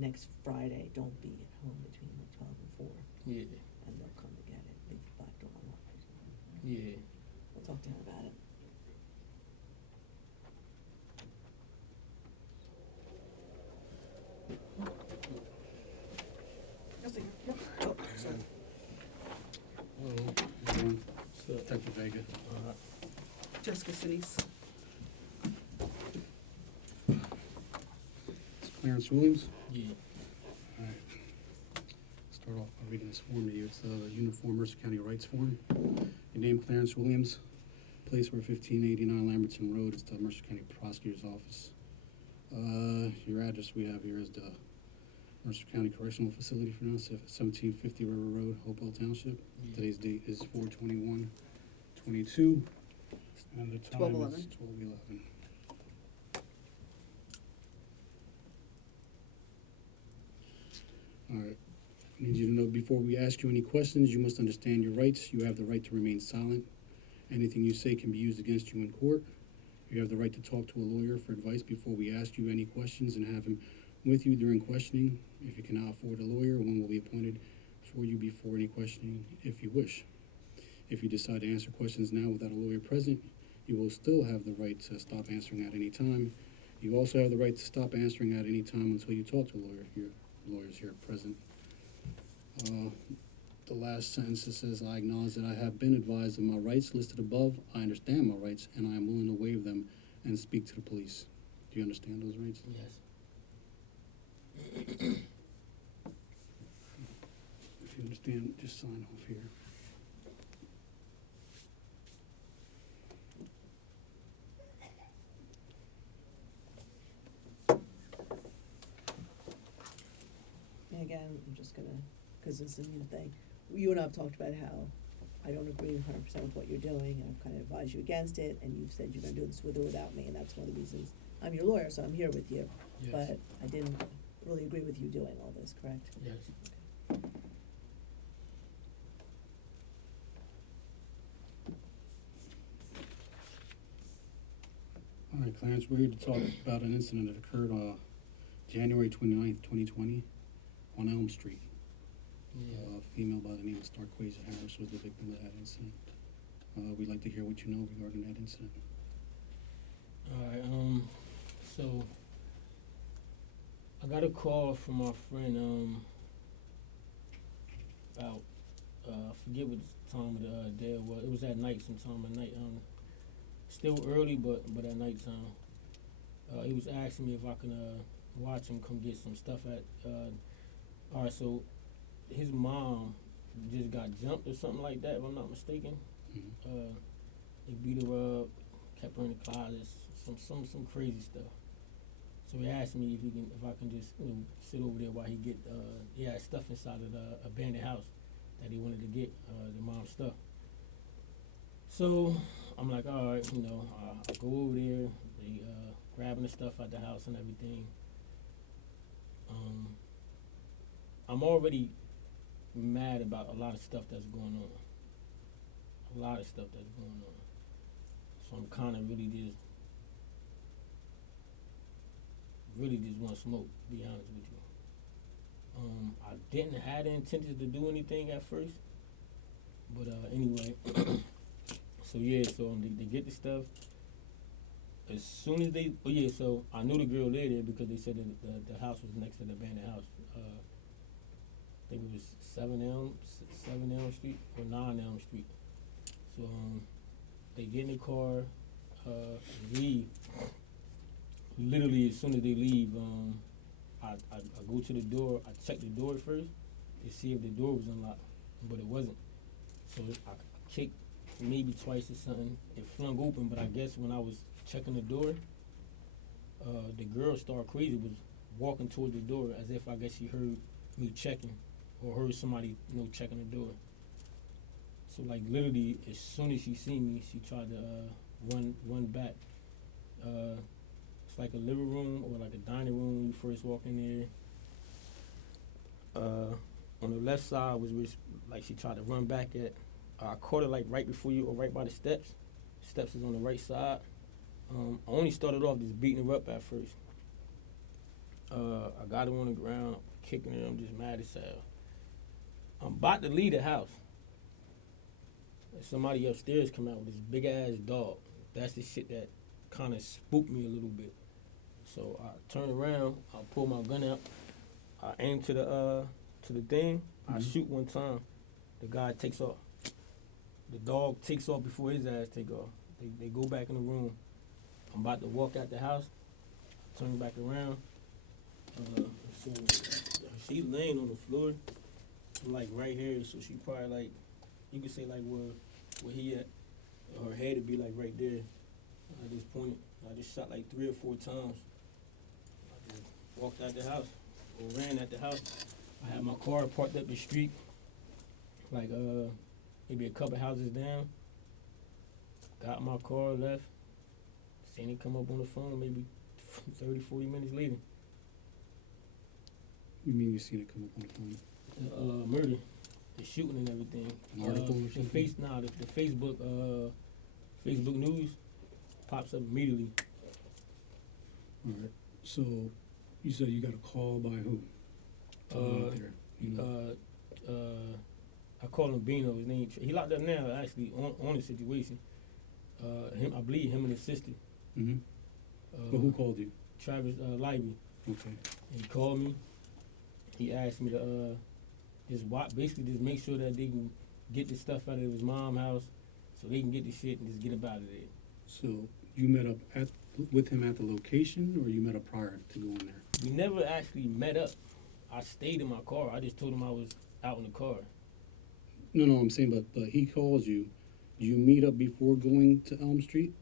next Friday, don't be at home between like 12 and 4. Yeah. And they'll come to get it. Leave the back door unlocked or something. Yeah. We'll talk to him about it. Oh, sorry. Hello, everyone. So, Detective Vega. Jessica Sinise. It's Clarence Williams. yeah. All right. Start off by reading this form to you. It's the Uniform Mercer County Rights Form. Your name, Clarence Williams. Place where 1589 Lamberton Road is the Mercer County Prosecutor's Office. Your address we have here is the Mercer County Correctional Facility for now, 1750 River Road, Hopewell Township. Yeah. Today's date is 4/21/22, and the time 12:11. is 12:11. All right. I need you to know before we ask you any questions, you must understand your rights. You have the right to remain silent. Anything you say can be used against you in court. You have the right to talk to a lawyer for advice before we ask you any questions and have him with you during questioning. If you cannot afford a lawyer, one will be appointed for you before any questioning if you wish. If you decide to answer questions now without a lawyer present, you will still have the right to stop answering at any time. You also have the right to stop answering at any time until you talk to a lawyer. Your lawyers here present. The last sentence that says, I acknowledge that I have been advised of my rights listed above. I understand my rights, and I am willing to waive them and speak to the police. Do you understand those rights? Yes. If you understand, just sign off here. And again, I'm just gonna, because it's a new thing, you and I have talked about how I don't agree 100% with what you're doing, and I've kind of advised you against it, and you've said you're gonna do this with or without me, and that's one of the reasons I'm your lawyer, so I'm here with you. Yes. But I didn't really agree with you doing all this, correct? Yes. All right, Clarence, we're here to talk about an incident that occurred January 29th, 2020 on Elm Street. Yeah. A female by the name of Starquasia Harris was the victim of that incident. We'd like to hear what you know regarding that incident. Alright, so I got a call from my friend, about, I forget what time of the day it was. It was at night, sometime at night, still early, but at nighttime. He was asking me if I can, watch him come get some stuff at, alright, so his mom just got jumped or something like that, if I'm not mistaken. Mm-hmm. They beat her up, kept her in the closet, some crazy stuff. So he asked me if I can just, sit over there while he had stuff inside of the abandoned house that he wanted to get, the mom's stuff. So I'm like, all right, I go over there, they grabbing the stuff out the house and everything. I'm already mad about a lot of stuff that's going on. A lot of stuff that's going on. So I'm kind of really just want smoke, to be honest with you. I didn't have the intention to do anything at first, but anyway, so they get the stuff. As soon as so I knew the girl lived there because they said that the house was next to the abandoned house. I think it was 7 Elm Street or 9 Elm Street. So they get in the car, leave. Literally, as soon as they leave, I go to the door. I check the door first to see if the door was unlocked, but it wasn't. So I kicked maybe twice or something. It flung open, but I guess when I was checking the door, the girl, Starquasia, was walking toward the door as if I guess she heard me checking or heard somebody, checking the door. So like literally, as soon as she seen me, she tried to run back. It's like a living room or like a dining room when you first walk in there. On the left side was where she tried to run back at. I caught her like right before you or right by the steps. Steps is on the right side. I only started off just beating her up at first. I got him on the ground, kicking him. I'm just mad as hell. I'm about to leave the house. And somebody upstairs come out with this big ass dog. That's the shit that kind of spooked me a little bit. So I turn around, I pull my gun out, I aim to the thing, I shoot one time. The guy takes off. The dog takes off before his ass take off. They go back in the room. I'm about to walk out the house, turn back around. So she laying on the floor, like right here. So she probably like, you could say like where he at. Her head would be like right there. I just pointed. I just shot like 3 or 4 times. I just walked out the house or ran at the house. I had my car parked up the street, like maybe a couple houses down. Got my car, left. Seen it come up on the phone maybe 30, 40 minutes later. You mean you seen it come up on the phone? Murder, the shooting and everything. An article or something? The Facebook news pops up immediately. All right. So you said you got a call by who? Out there, you know? I call him Bino. His name. He locked up now. Actually, on the situation. I believe him and his sister. Mm-hmm. But who called you? Travis Leiby. Okay. He called me. He asked me to basically just make sure that they can get the stuff out of his mom's house, so they can get the shit and just get up out of there. So you met up with him at the location, or you met up prior to going there? We never actually met up. I stayed in my car. I just told him I was out in the car. No, I'm saying, but he calls you. Do you meet up before going to Elm Street?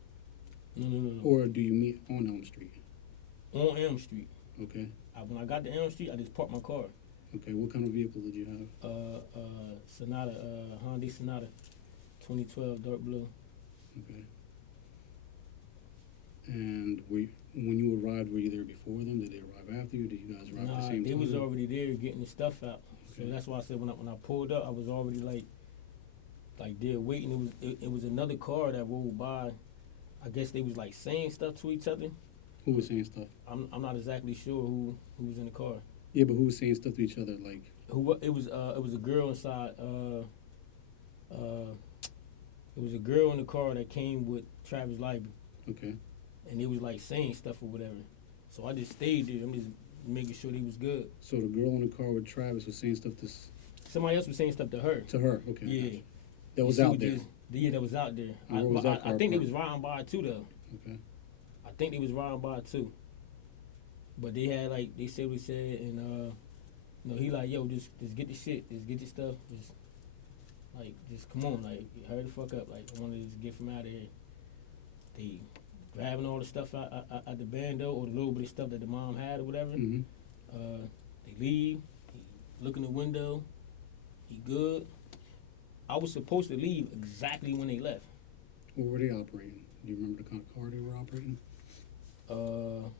No. Or do you meet on Elm Street? On Elm Street. Okay. When I got to Elm Street, I just parked my car. Okay, what kind of vehicle did you have? Sonata, Hyundai Sonata, 2012, dark blue. Okay. And when you arrived, were you there before them? Did they arrive after you? Did you guys arrive at the same they time? was already there getting the stuff out. So Okay. that's why I said when I pulled up, I was already like there waiting. It was another car that rolled by. I guess they was like saying stuff to each other. Who was saying stuff? I'm not exactly sure who was in the car. Yeah, but who was saying stuff to each other? Like, It was a girl inside. It was a girl in the car that came with Travis Leiby, okay. and it was like saying stuff or whatever. So I just stayed there. I'm just making sure they was good. So the girl in the car with Travis was saying stuff Somebody else was saying stuff to her. to her. Okay. Yeah. Gotcha. That was She out there. That was out there. And where was that I car think they parked? was riding by it too, though. Okay. I think they was riding by it too. But they had like they said we said, and he like, yo, just get the shit, just get your stuff, just come on, like hurry the fuck up, like I want to just get from out of here. They grabbing all the stuff out the bando or the little bit of stuff that the mom had or whatever. Mm-hmm. They leave. He look in the window. He good. I was supposed to leave exactly when they left. What were they operating? Do you remember the kind of car they were operating? I'm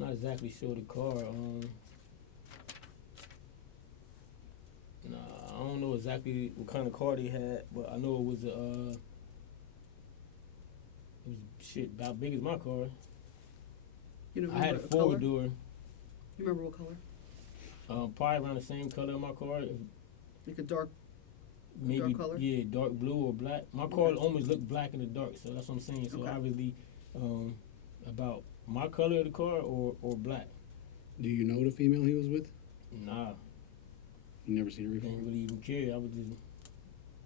not exactly sure the car. I don't know exactly what kind of car they had, but I know it was shit about big as my car. You know, I had a what four color? door, You remember what color? probably around the same color of my car. Like a dark. Maybe Dark color? yeah, dark blue or black. My car almost looked black in the dark, so that's what I'm saying. So Okay. obviously, about my color of the car or black. Do you know the female he was with? Nah, You never seen her before? didn't really even care. I was just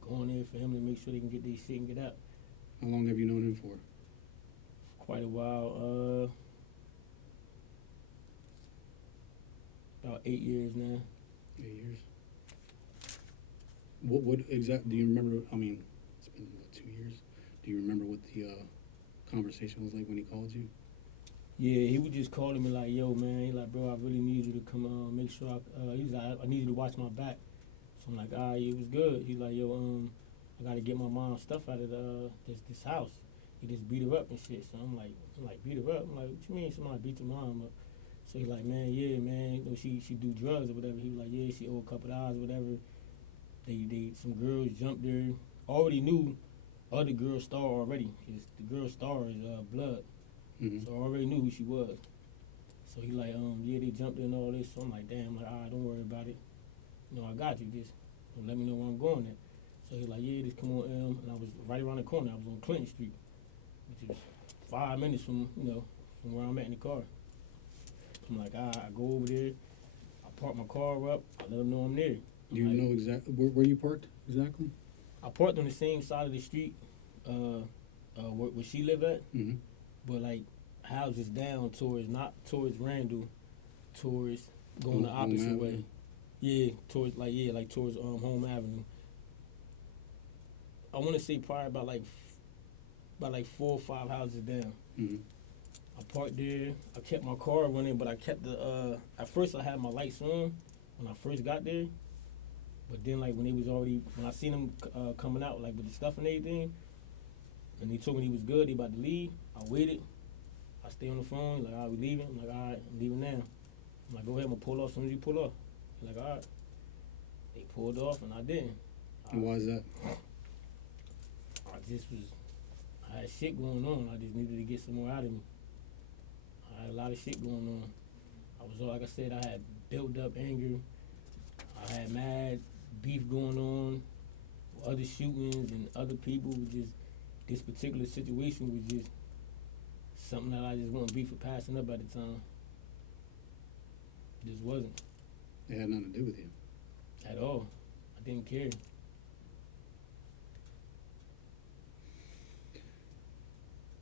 going there for him to make sure they can get their shit and get out. How long have you known him for? Quite a while. About 8 years now. 8 years. What exact? Do you remember? I mean, it's been 2 years. Do you remember what the conversation was like when he called you? Yeah, he was just calling me like, yo, man. He like, bro, I really need you to come make sure he's like, I need you to watch my back. So I'm like, all right, it was good. He's like, yo, I gotta get my mom's stuff out of this house. He just beat her up and shit. So I'm like, beat her up? I'm like, what you mean somebody beat your mom up? So he's like, man, yeah, man. You know, she do drugs or whatever. He was like, yeah, she owe a couple dollars or whatever. They some girls jumped there. Already knew other girl star already. 'Cause the girl star is Blood. Mm-hmm. So I already knew who she was. So he like, yeah, they jumped in all this. So I'm like, damn, like, all right, don't worry about it. You know, I got you. Just let me know where I'm going at. So he like, yeah, just come on, and I was right around the corner. I was on Clinton Street, which is 5 minutes from, you know, from where I'm at in the car. I'm like, all right, I go over there. I park my car up. I let them know I'm there. Do you know exactly where you parked exactly? I parked on the same side of the street where she live at, Mm-hmm. but like houses down towards, not towards Randall, towards going the opposite way. Yeah, towards towards Home Avenue. I want to say probably about like 4 or 5 houses down. Mm-hmm. I parked there. I kept my car running, but I kept the. At first, I had my lights on when I first got there, but then like when I seen them coming out like with the stuff and everything, and they told me he was good, they about to leave. I waited. I stay on the phone like, all right, we leaving. I'm like, all right, I'm leaving now. I'm like, go ahead, I'm gonna pull off as soon as you pull off. They're like, all right. They pulled off and I didn't. And why is that? I had shit going on. I just needed to get some more out of me. I had a lot of shit going on. I was, like I said, I had built up anger. I had mad beef going on, other shootings and other people. Just this particular situation was just something that I just wouldn't be for passing up at the time. Just wasn't. It had nothing to do with you. At all. I didn't care.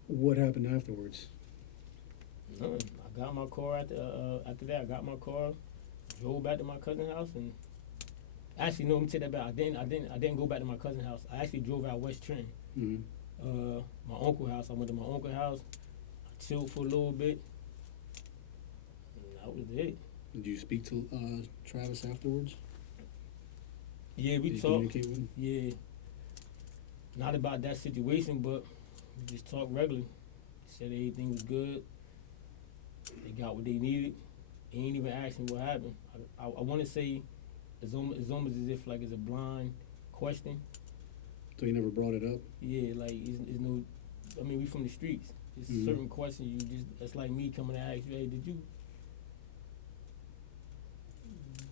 What happened afterwards? Nothing. I got my car after that. I got my car, drove back to my cousin's house, and actually, no, let me take that back. I didn't go back to my cousin's house. I actually drove out West Trenton. Mm-hmm. My uncle's house. I went to my uncle's house. I chilled for a little bit. And that was it. Did you speak to Travis afterwards? Yeah, we Did you talked. communicate with him? Yeah. Not about that situation, but we just talked regularly. Said everything was good. They got what they needed. He ain't even asked me what happened. I want to say it's almost as if like it's a blind question. So he never brought it up? Yeah, like it's no. I mean, we from the streets. It's Mhm. certain questions you just. It's like me coming to ask you, hey, did you?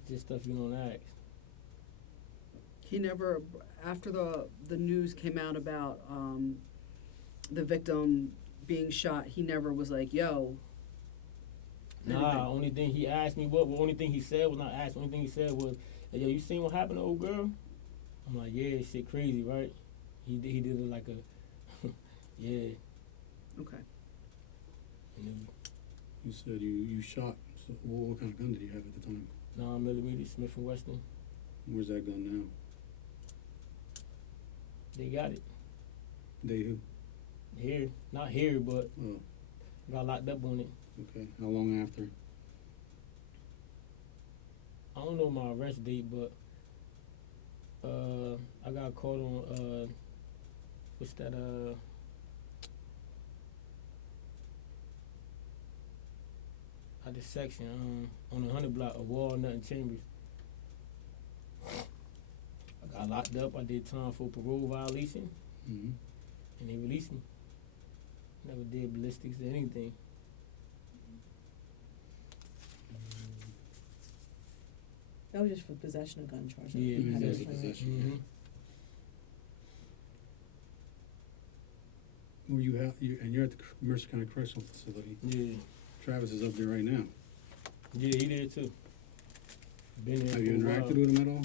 Just stuff you don't ask. He never, after the news came out about the victim being shot, he never was like, yo. Nah, only thing he asked me only thing he said was not asked. Only thing he said was, hey, yo, you seen what happened to old girl? I'm like, yeah, shit crazy, right? He did it like a, yeah. Okay. And then You said you shot. So what kind of gun did you have at the time? 9mm Smith & Wesson. Where's that gun now? They got it They who? here, not here, but Oh, got locked up on it. okay. How long after? I don't know my arrest date, but I got caught on what's that at the section on the 100 block of Walnut and Chambers. I got locked up. I did time for parole violation, Mm-hmm. and they released me. Never did ballistics or anything. That was just for possession of gun charges. Yeah, Mhm, Had that's it a right. possession. Were you and you're at the Mercer County Correctional Facility. Yeah, Travis is up there right now. yeah, he did too. Been there Have for you a interacted while. with him at all?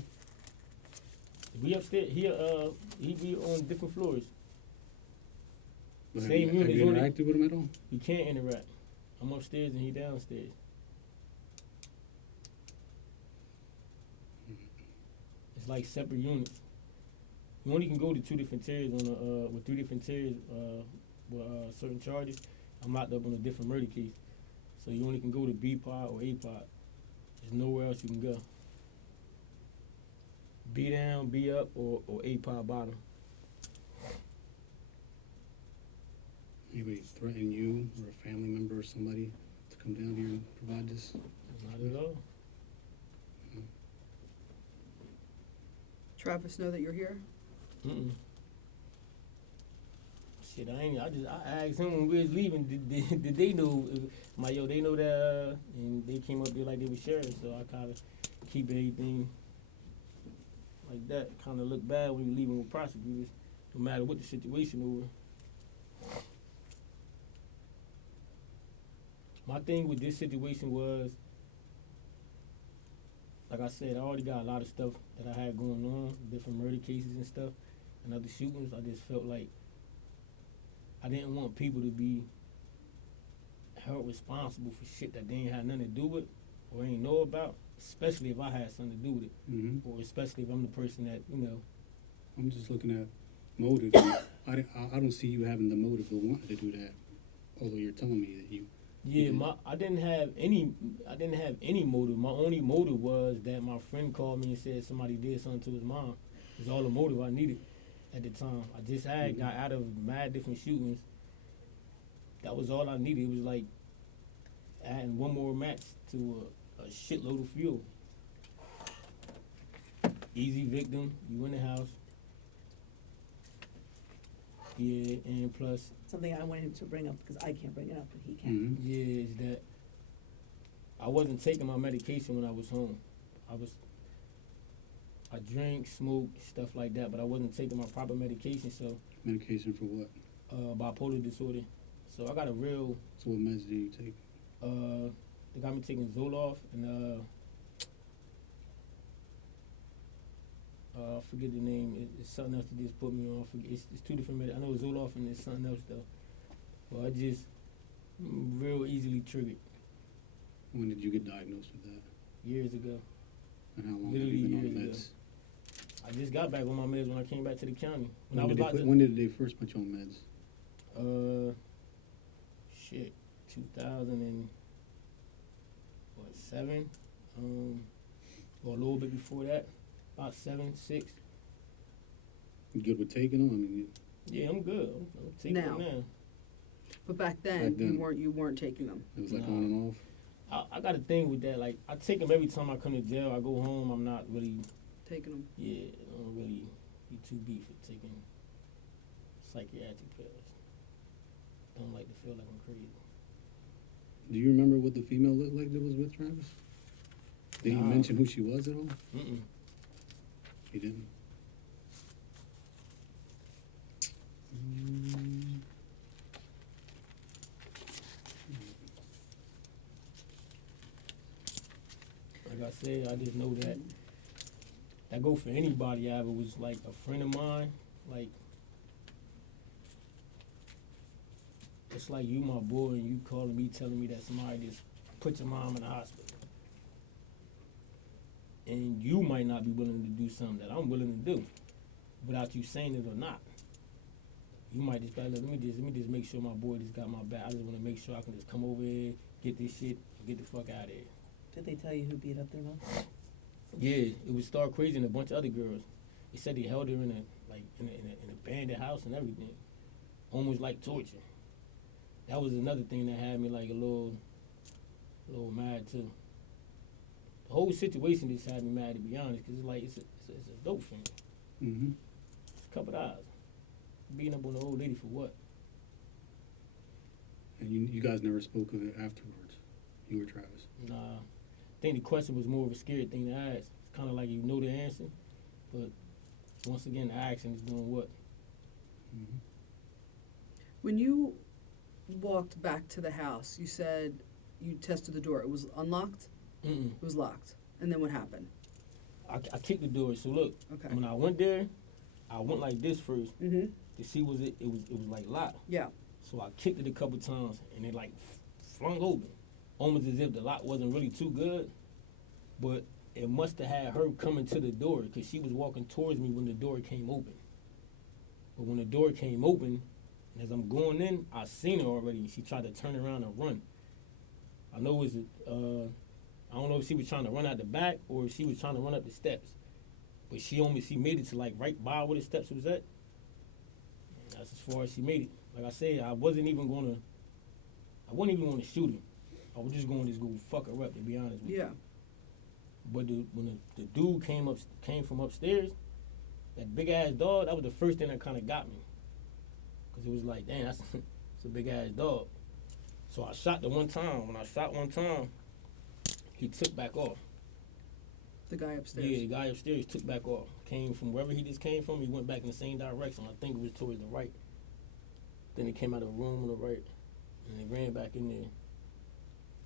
We upstairs. He be on different floors. Have Same you, unit, have you only- interacted with him at all? We can't interact. I'm upstairs and he downstairs. It's like separate units. You only can go to 2 different tiers on with 3 different tiers with certain charges. I'm locked up on a different murder case, so you only can go to B pod or A pod. There's nowhere else you can go. B down, B up, or A pod bottom. Anybody threaten you or a family member or somebody to come down here and provide this? Not at all. Travis know that you're here? Mm-mm. Shit, I asked him when we was leaving, did they know, they know that, and they came up there like they were sharing, so I kind of keep everything like that. Kind of look bad when you're leaving with prosecutors, no matter what the situation over. My thing with this situation was, like I said, I already got a lot of stuff that I had going on, different murder cases and stuff, and other shootings. I just felt like I didn't want people to be held responsible for shit that they ain't had nothing to do with or ain't know about, especially if I had something to do with it, Mm-hmm. or especially if I'm the person that, I'm just looking at motive. I don't see you having the motive to want to do that, although you're telling me that you. Yeah, Mhm. I didn't have any motive. My only motive was that my friend called me and said somebody did something to his mom. It's all the motive I needed at the time. I just had got out of mad different shootings. That was all I needed. It was like adding one more match to a shitload of fuel. Easy victim, you in the house. Yeah, and plus, Something I want him to bring up, because I can't bring it up, but he can. Mm-hmm. yeah, is that I wasn't taking my medication when I was home. I drank, smoked, stuff like that, but I wasn't taking my proper medication, so Medication for what? bipolar disorder. So I got a real So what meds do you take? they got me taking Zoloft and I forget the name. It's something else that just put me on. It's two different meds. I know it's Zoloft and it's something else though. But I just real easily triggered When did you get diagnosed with that? years ago. And how long have Literally you been on years meds? I just got back on my meds when I came back to the county. When did they first put you on meds? 2007, or a little bit before that, about 7, 6. You good with taking them? I mean, Yeah, I'm good. I'm taking Now. it now. But back then, Back then. you weren't taking them. it was like Nah. on and off. I got a thing with that. Like, I take them every time I come to jail. I go home. I'm not really, Taking them. I don't really be too beat for taking psychiatric pills. Don't like to feel like I'm crazy. Do you remember what the female looked like that was with Travis? Did you Nah. mention who she was at all? Mm-mm. You didn't. Mm. Like I said, I just know that go for anybody. I ever was like a friend of mine. Like, it's like you my boy and you calling me telling me that somebody just put your mom in the hospital. And you might not be willing to do something that I'm willing to do without you saying it or not. You might just be like, let me just make sure my boy just got my back. I just want to make sure I can just come over here, get this shit, and get the fuck out of here. Did they tell you who beat up their mom? Yeah, it was Star Crazy and a bunch of other girls. They said they held her in an abandoned house and everything, almost like torture. That was another thing that had me like a little mad too. The whole situation just had me mad, to be honest, because it's like it's a dope thing. Mm-hmm. It's a couple of eyes. Beating up on the old lady for what? And you guys never spoke of it afterwards. You or Travis. Nah, I think the question was more of a scary thing to ask. It's kind of like you know the answer, but once again, the action is doing what? Mm-hmm. When you walked back to the house, you said you tested the door. It was unlocked? Mm-mm. It was locked. And then what happened? I kicked the door. So look, Okay. when I went there, I went like this first Mm-hmm. to see it was like locked. Yeah. So I kicked it a couple times and it like flung open, almost as if the lock wasn't really too good, but it must have had her coming to the door because she was walking towards me when the door came open. But when the door came open, and as I'm going in, I seen her already. She tried to turn around and run. I know it was I don't know if she was trying to run out the back or if she was trying to run up the steps. But she made it to like right by where the steps was at. And that's as far as she made it. Like I said, I wasn't even gonna shoot him. I was just going to go fuck her up, to be honest with you. Yeah. But when the dude came from upstairs, that big ass dog, that was the first thing that kind of got me. Cause it was like, damn, that's it's a big ass dog. So I shot the one time. When I shot one time, he took back off. The guy upstairs. Yeah, the guy upstairs took back off. Came from wherever he just came from. He went back in the same direction. I think it was towards the right. Then he came out of the room on the right, and he ran back in there.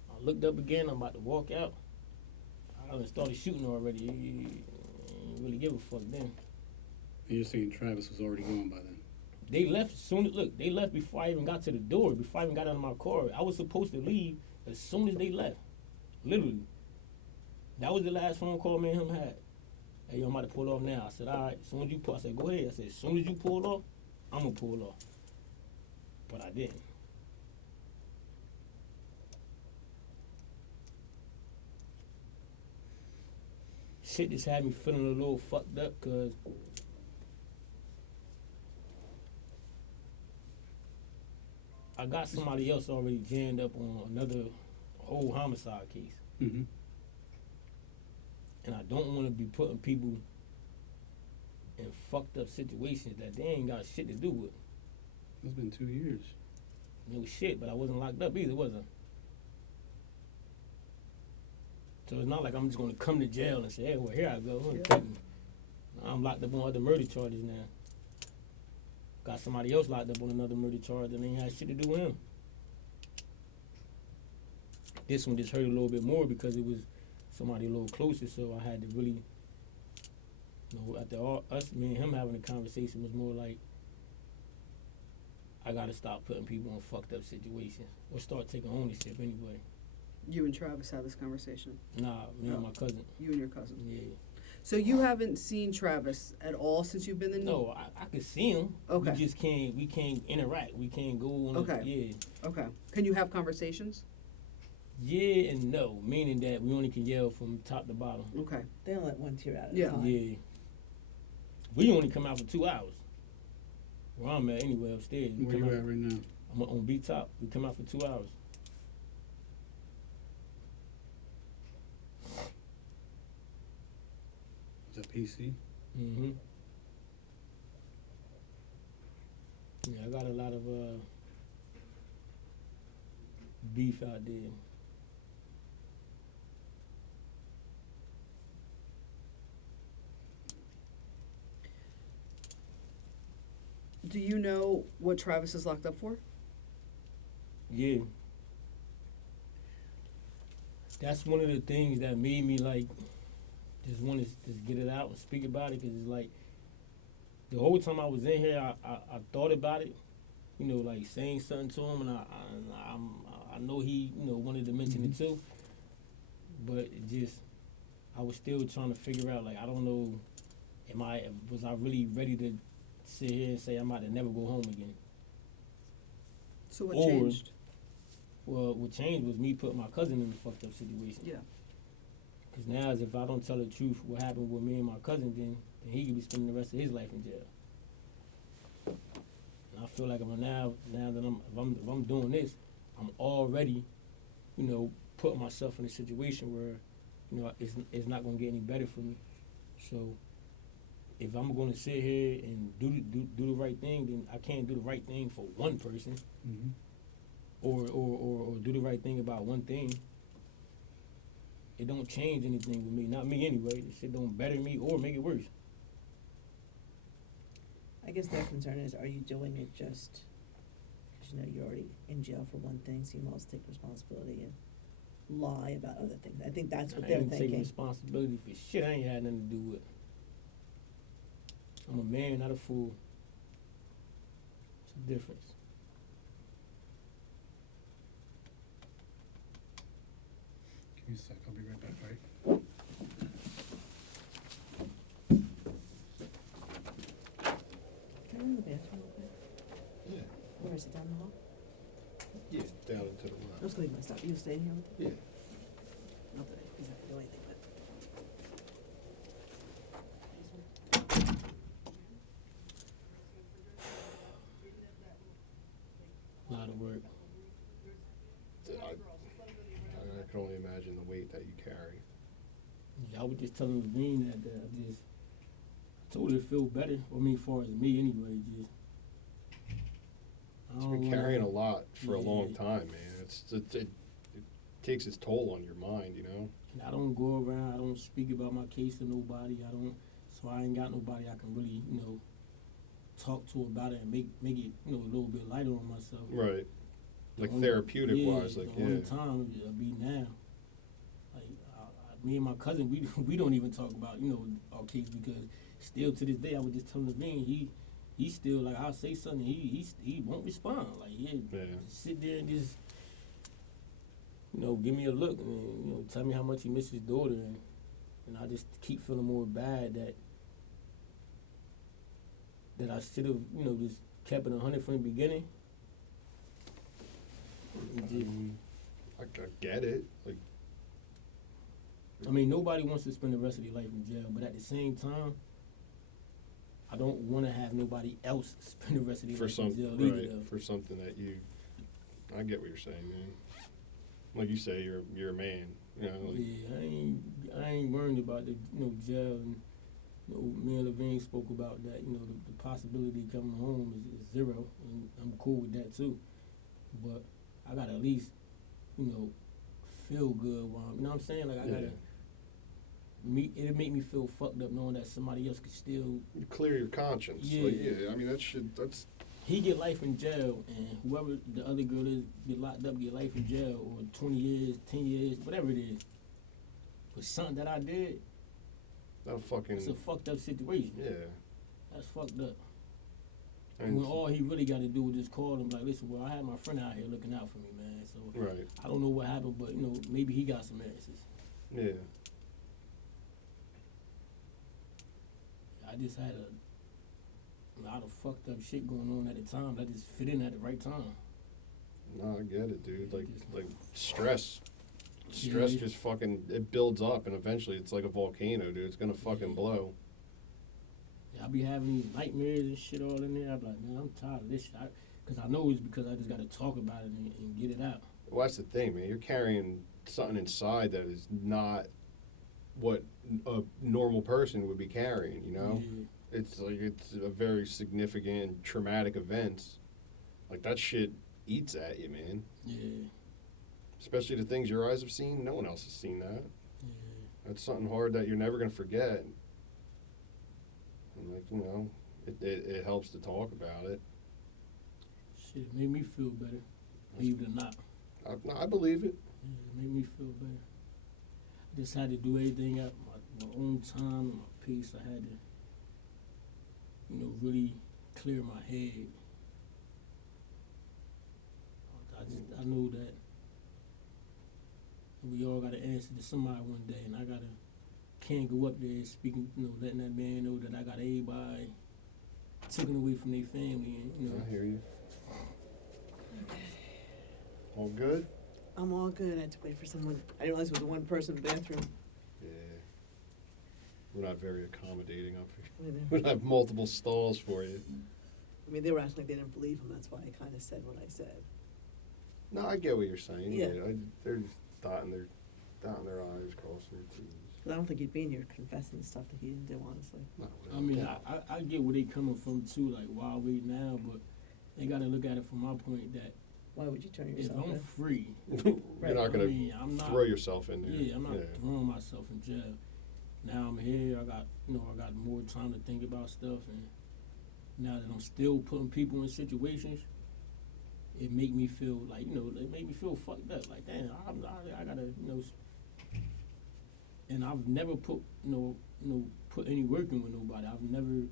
I looked up again. I'm about to walk out. I done started shooting already. He didn't really give a fuck then. And you're saying Travis was already gone by then? They left soon as, look, they left before I even got to the door, before I even got out of my car. I was supposed to leave as soon as they left. Literally. That was the last phone call me and him had. Hey, yo, I'm about to pull off now. I said, all right, as soon as you pull, I said, go ahead. I said, as soon as you pull off, I'm going to pull off. But I didn't. Shit just had me feeling a little fucked up because I got somebody else already jammed up on another whole homicide case. Mm-hmm. And I don't want to be putting people in fucked up situations that they ain't got shit to do with. It's been 2 years. No shit, but I wasn't locked up either, was I? So it's not like I'm just going to come to jail and say, hey, well, here I go. Yeah. I'm locked up on other murder charges now. Got somebody else locked up on another murder charge that ain't had shit to do with him. This one just hurt a little bit more because it was somebody a little closer, so I had to really, after all, me and him having a conversation was more like, I gotta stop putting people in fucked up situations or start taking ownership anyway. You and Travis had this conversation. Nah, me and my cousin. You and your cousin. Yeah. So you haven't seen Travis at all since you've been in? No, I could see him. Okay. We can't interact. We can't go on. Okay. Yeah. Okay. Can you have conversations? Yeah and no, meaning that we only can yell from top to bottom. Okay. They don't let one tear out at Yeah. a time. Yeah. We only come out for 2 hours. Where I'm at anyway upstairs. We Where come you out at right now? I'm on B top. We come out for 2 hours. Is that PC? Mm-hmm. Yeah, I got a lot of beef out there. Do you know what Travis is locked up for? Yeah. That's one of the things that made me like just want to just get it out and speak about it, because it's like the whole time I was in here, I thought about it, like saying something to him, and I know he wanted to mention it too, but it just I was still trying to figure out, like, I don't know, was I really ready to sit here and say I'm about to never go home again? So what Or- changed? Well, what changed was me putting my cousin in a fucked up situation. Yeah. Because now, as if I don't tell the truth, what happened with me and my cousin, then he could be spending the rest of his life in jail. And I feel like now that if I'm doing this, I'm already, putting myself in a situation where, it's not gonna get any better for me. So, if I'm gonna sit here and do the right thing, then I can't do the right thing for one person, Mm-hmm. or do the right thing about one thing. It don't change anything with me, not me anyway. This shit don't better me or make it worse. I guess their concern is, are you doing it just because you're already in jail for one thing, so you must take responsibility and lie about other things. I think that's what I they're ain't taking thinking. responsibility for shit I ain't had nothing to do with. I'm a man, not a fool. It's a difference. Give me a sec. I'll be right back, right? Can I go to the bathroom real quick? Yeah, Where is it, down the hall? yeah, down into the I line. was leaving my stuff. You staying here with them? Yeah. Not that I exactly do anything, but. A lot of work. I can only imagine the weight that you carry. Yeah, I was just telling Levine that I told her it feel better. I mean, as far as me anyway, just I It's don't been wanna- carrying a lot for a long Yeah. time, man. It takes its toll on your mind, you know? And I don't go around, I don't speak about my case to nobody, so I ain't got nobody I can really, talk to about it and make it, a little bit lighter on myself. Right. The Like only- therapeutic wise, the like, only yeah. time it'll be now. Like, me and my cousin, we don't even talk about, our case because still to this day, I was just telling Levine, he's still, like, I'll say something, he won't respond. Like, Yeah. just sit there and just, give me a look and, tell me how much he misses his daughter. And I just keep feeling more bad that I should have, just kept it 100 from the beginning. It just- I get it. Like, I mean, nobody wants to spend the rest of their life in jail, but at the same time, I don't want to have nobody else spend the rest of their for life some, in jail either. right, Though. for something that I get what you're saying, man. Like you say, you're a man, you know. Like, Yeah, I ain't worried about the jail. And, me and Levine spoke about that. The possibility of coming home is zero, and I'm cool with that too. But I gotta at least, feel good while you know what I'm saying. Like I Yeah. gotta. It'd make me feel fucked up knowing that somebody else could still. You clear your conscience. Yeah. Like, yeah, I mean, that's He get life in jail, and whoever the other girl is get locked up, get life in jail, or 20 years, 10 years, whatever it is. For something that I did, it's a fucked up situation. yeah. That's fucked up. And When all he really got to do was just call him, like, listen, well, I had my friend out here looking out for me, man. So right, I don't know what happened, but maybe he got some answers. yeah. I just had a lot of fucked up shit going on at the time that just fit in at the right time. No, I get it, dude. Like stress Yeah. just fucking it builds up, and eventually it's like a volcano, dude. It's gonna fucking Yeah. blow. I be having these nightmares and shit all in there. I'm like, man, I'm tired of this shit. Because I know it's because I just got to talk about it and get it out. Well, that's the thing, man. You're carrying something inside that is not what a normal person would be carrying. You know, Yeah. it's like it's a very significant and traumatic event. Like that shit eats at you, man. Yeah. Especially the things your eyes have seen. No one else has seen that. Yeah. That's something hard that you're never gonna forget. And like it helps to talk about it. Shit, it made me feel better. Believe it or not. I believe it. Yeah, it made me feel better. I just had to do everything at my own time and my pace. I had to, really clear my head. I know that we all got to answer to somebody one day, and I can't go up there speaking, letting that man know that I got everybody taken away from their family, and I hear you. All good? I'm all good. I had to wait for someone. I didn't realize it was a one person bathroom. Yeah. We're not very accommodating up here. I mean, We don't have multiple stalls for you. they were acting like they didn't believe him. That's why I kind of said what I said. No, I get what you're saying. Yeah. They're just dotting their I's, crossing their T's. 'Cause I don't think he'd be in here confessing stuff that he didn't do, honestly. No, I mean, yeah. I get where they coming from too, like, why wait now? But they got to look at it from my point that Why would you turn if yourself I'm in? free, You're not I gonna mean, I'm not, throw yourself in there. yeah, I'm not throwing myself in jail. Now I'm here, I got more time to think about stuff, and now that I'm still putting people in situations, it make me feel like, it make me feel fucked up. Like, damn, I gotta, and I've never put, put any work in with nobody. I've never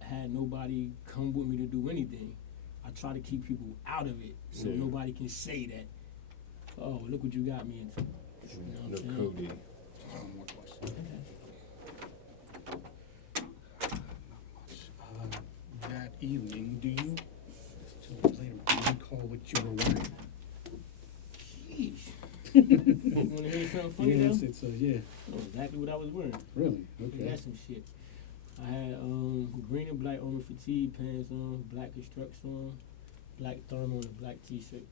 had nobody come with me to do anything. I try to keep people out of it so Yeah. nobody can say that, oh, look what you got me into. You know what No I'm saying? Cody. Just one more question. Not much. That evening, do you, still later, do you recall what you were wearing? Jeez. Want to hear something funny Yes, though? it's, yeah, I know exactly what I was wearing. really, okay. That's some shit. I had green and black army fatigue pants on, black constructs on, black thermal, and a black t-shirt.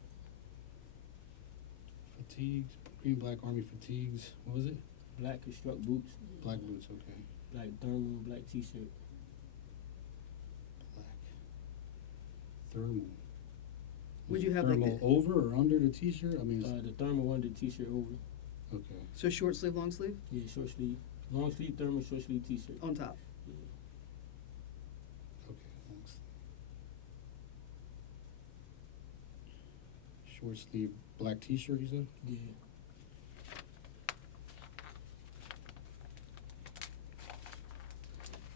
Fatigues, green, black army fatigues, what was it? Black construct boots, Black boots, okay. black thermal, black t-shirt. Black. Thermal. Would Is you it have like thermal the, over or under the t-shirt? I mean, The thermal under the t-shirt over. okay. so short sleeve, long sleeve Yeah, short sleeve. Long sleeve thermal, short sleeve t-shirt. on top? Okay, thanks. Short sleeve black t-shirt, you said? Yeah.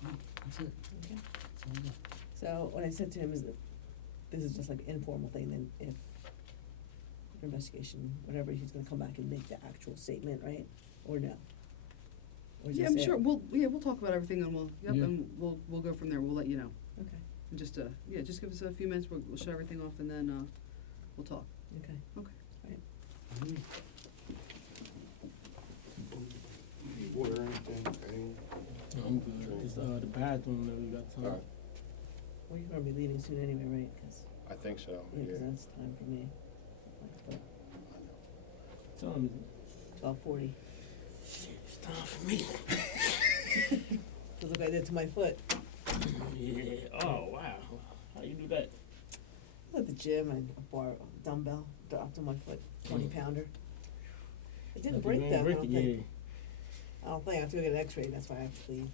That's it. Okay. That's all I got. So what I said to him is that this is just like an informal thing, then if investigation, whatever, he's gonna come back and make the actual statement, right? Or no? Or Yeah, just I'm say- sure. We'll talk about everything and Yeah. and we'll go from there. We'll let you know. Okay, And just just give us a few minutes. We'll shut everything off and then we'll talk. okay. Mhm. Water or anything? Any? No, I'm good. Just the bathroom that we got time. Alright, Well, you're gonna be leaving soon anyway, right? 'Cause I think so, yeah, 'cause yeah. that's time for me. Like Tell me. 12:40. Shit, it's time for me. Cause look what I did to my foot. Yeah. Oh wow. How you do that? At the gym, I bought a dumbbell, dropped on my foot, 20-pounder. It didn't Lucky break you ain't them, I break don't it, think. yeah. I don't think, I have to go get an x-ray, that's why I have to leave.